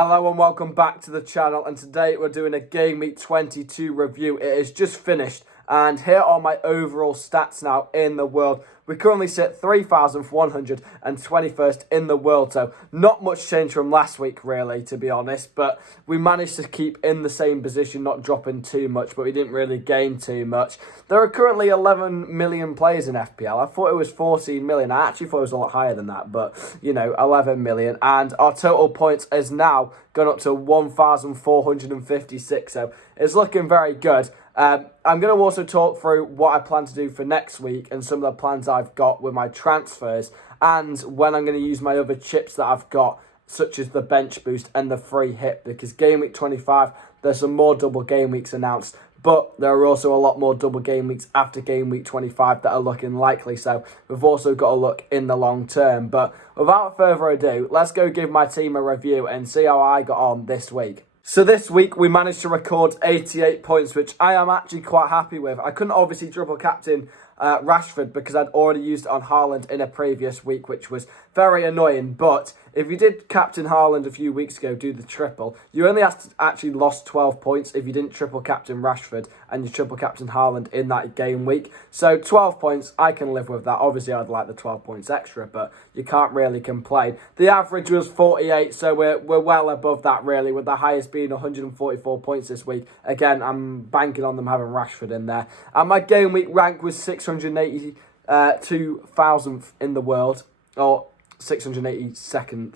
Hello and welcome back to the channel, and today we're doing a Game Week 22 review. It is just finished, and here are my overall stats now in the world. We currently sit 3,121st in the world, so not much change from last week really, to be honest, but we managed to keep in the same position, not dropping too much, but we didn't really gain too much. There are currently 11 million players in FPL. I thought it was 14 million. I actually thought it was a lot higher than that, but, 11 million, and our total points is now gone up to 1,456, so it's looking very good. I'm going to also talk through what I plan to do for next week and some of the plans I've got with my transfers and when I'm going to use my other chips that I've got, such as the bench boost and the free hit, because Game Week 25, there's some more double game weeks announced, but there are also a lot more double game weeks after Game Week 25 that are looking likely, so we've also got to look in the long term. But without further ado, let's go give my team a review and see how I got on this week. So this week we managed to record 88 points, which I am actually quite happy with. I couldn't obviously triple captain Rashford because I'd already used it on Haaland in a previous week, which was very annoying. But if you did captain Haaland a few weeks ago, do the triple, you only actually lost 12 points if you didn't triple captain Rashford and you triple captain Haaland in that game week. So 12 points, I can live with that. Obviously, I'd like the 12 points extra, but you can't really complain. The average was 48, so we're well above that, really, with the highest being 144 points this week. Again, I'm banking on them having Rashford in there. And my game week rank was 682,000th in the world, or 682nd.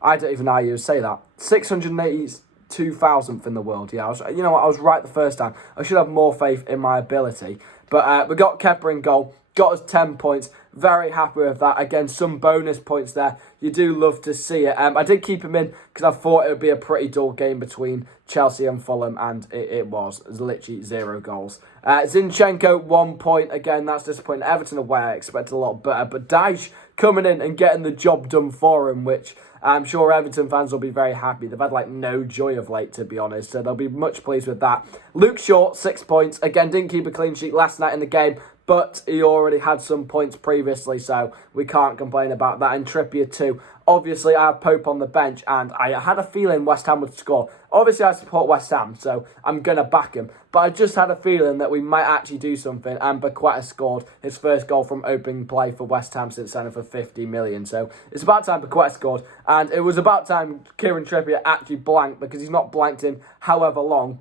I don't even know how you say that. 682,000th in the world. Yeah, you know what? I was right the first time. I should have more faith in my ability. But we got Kepa in goal. Got us 10 points. Very happy with that. Again, some bonus points there. You do love to see it. I did keep him in because I thought it would be a pretty dull game between Chelsea and Fulham, and it was. It was literally 0 goals. Zinchenko, 1 point. Again, that's disappointing. Everton away, I expected a lot better. But Dyche coming in and getting the job done for him, which I'm sure Everton fans will be very happy. They've had no joy of late, to be honest, so they'll be much pleased with that. Luke Shaw, 6 points. Again, didn't keep a clean sheet last night in the game, but he already had some points previously, so we can't complain about that. And Trippier too. Obviously, I have Pope on the bench, and I had a feeling West Ham would score. Obviously, I support West Ham, so I'm going to back him. But I just had a feeling that we might actually do something, and Paqueta scored his first goal from opening play for West Ham since signing for 50 million. So it's about time Paqueta scored, and it was about time Kieran Trippier actually blanked, because he's not blanked in however long.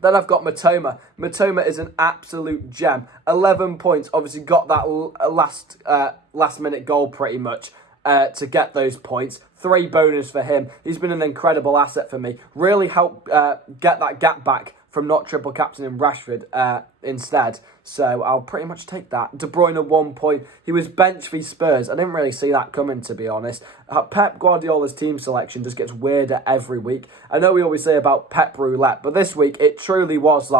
Then I've got Matoma. Matoma is an absolute gem. 11 points. Obviously got that last minute goal pretty much to get those points. 3 bonus for him. He's been an incredible asset for me. Really helped get that gap back from not triple captaining Rashford instead. So I'll pretty much take that. De Bruyne, 1 point. He was benched for Spurs. I didn't really see that coming, to be honest. Pep Guardiola's team selection just gets weirder every week. I know we always say about Pep Roulette, but this week it truly was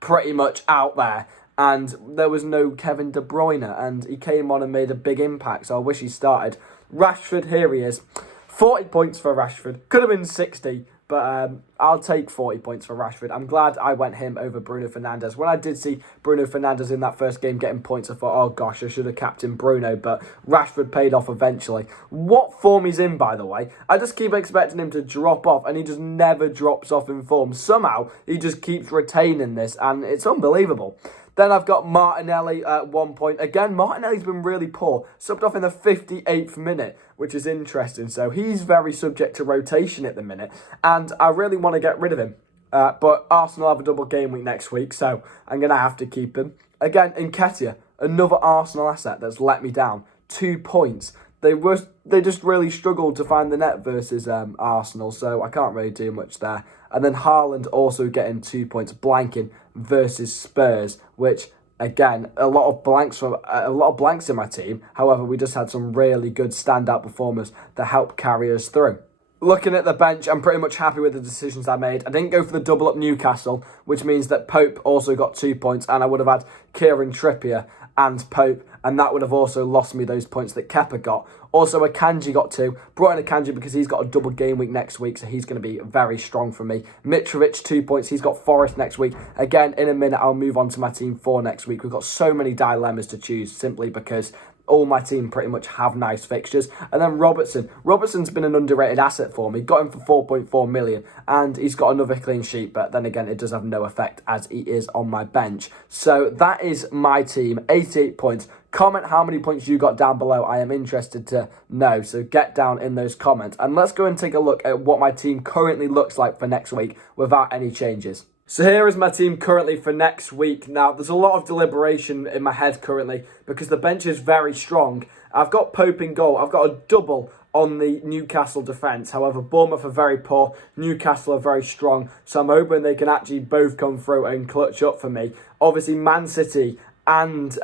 pretty much out there. And there was no Kevin De Bruyne, and he came on and made a big impact, so I wish he started. Rashford, here he is. 40 points for Rashford. Could have been 60, but I'll take 40 points for Rashford. I'm glad I went him over Bruno Fernandes. When I did see Bruno Fernandes in that first game getting points, I thought, oh gosh, I should have captained Bruno, but Rashford paid off eventually. What form he's in, by the way. I just keep expecting him to drop off, and he just never drops off in form. Somehow, he just keeps retaining this, and it's unbelievable. Then I've got Martinelli at 1 point. Again, Martinelli's been really poor. Subbed off in the 58th minute, which is interesting. So he's very subject to rotation at the minute. And I really want to get rid of him. But Arsenal have a double game week next week, so I'm going to have to keep him. Again, Nketiah, another Arsenal asset that's let me down. 2 points. They just really struggled to find the net versus Arsenal, so I can't really do much there. And then Haaland also getting 2 points, blanking versus Spurs, which again a lot of blanks in my team. However, we just had some really good standout performers that helped carry us through. Looking at the bench, I'm pretty much happy with the decisions I made. I didn't go for the double up Newcastle, which means that Pope also got 2 points, and I would have had Kieran Trippier and Pope, and that would have also lost me those points that Kepa got. Also, Akanji got 2. Brought in Akanji because he's got a double game week next week, so he's going to be very strong for me. Mitrovic, 2 points. He's got Forest next week. Again, in a minute, I'll move on to my team for next week. We've got so many dilemmas to choose simply because all my team pretty much have nice fixtures. And then Robertson's been an underrated asset for me. Got him for 4.4 million, and he's got another clean sheet, but then again, it does have no effect as he is on my bench. So that is my team, 88 points. Comment how many points you got down below. I am interested to know, so get down in those comments. And let's go and take a look at what my team currently looks like for next week without any changes. So here is my team currently for next week. Now, there's a lot of deliberation in my head currently because the bench is very strong. I've got Pope in goal. I've got a double on the Newcastle defence. However, Bournemouth are very poor. Newcastle are very strong. So I'm hoping they can actually both come through and clutch up for me. Obviously, Man City and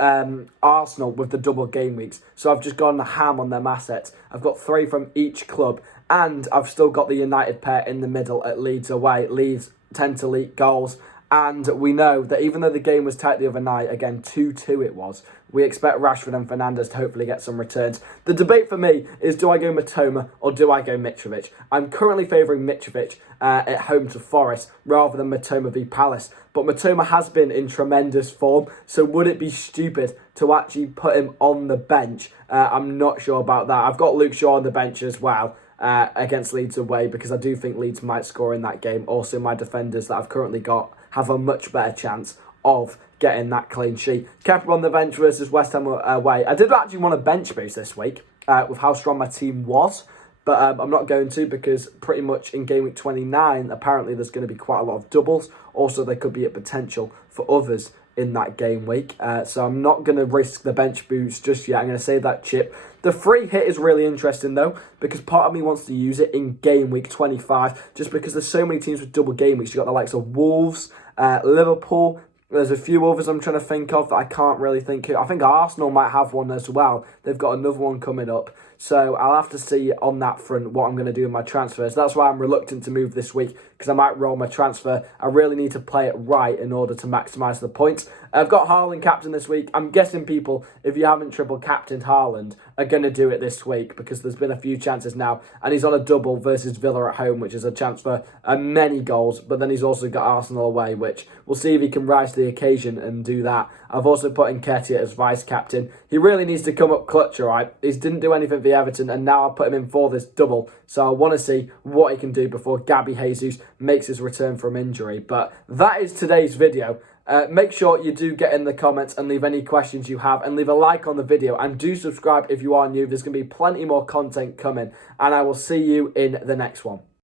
Arsenal with the double game weeks. So I've just gone the ham on them assets. I've got 3 from each club. And I've still got the United pair in the middle at Leeds away. Leeds tend to leak goals. And we know that even though the game was tight the other night, again, 2-2 it was, we expect Rashford and Fernandes to hopefully get some returns. The debate for me is, do I go Matoma or do I go Mitrovic? I'm currently favouring Mitrovic at home to Forest rather than Matoma v Palace. But Matoma has been in tremendous form, so would it be stupid to actually put him on the bench? I'm not sure about that. I've got Luke Shaw on the bench as well. Against Leeds away, because I do think Leeds might score in that game. Also, my defenders that I've currently got have a much better chance of getting that clean sheet. Kepa on the bench versus West Ham away. I did actually want a bench boost this week with how strong my team was, but I'm not going to, because pretty much in game week 29, apparently there's going to be quite a lot of doubles. Also, there could be a potential for others in that game week. So I'm not going to risk the bench boost just yet. I'm going to save that chip. The free hit is really interesting though, because part of me wants to use it in game week 25, just because there's so many teams with double game weeks. You've got the likes of Wolves, Liverpool. There's a few others I'm trying to think of that I can't really think of. I think Arsenal might have one as well. They've got another one coming up. So I'll have to see on that front what I'm going to do in my transfers. That's why I'm reluctant to move this week, because I might roll my transfer. I really need to play it right in order to maximise the points. I've got Haaland captain this week. I'm guessing people, if you haven't triple captained Haaland, are going to do it this week, because there's been a few chances now. And he's on a double versus Villa at home, which is a chance for many goals. But then he's also got Arsenal away, which we'll see if he can rise to the occasion and do that. I've also put in Nketiah as vice-captain. He really needs to come up clutch, all right? He didn't do anything for Everton, and now I've put him in for this double. So I want to see what he can do before Gabby Jesus makes his return from injury. But that is today's video. Make sure you do get in the comments and leave any questions you have, and leave a like on the video, and do subscribe if you are new. There's going to be plenty more content coming, and I will see you in the next one.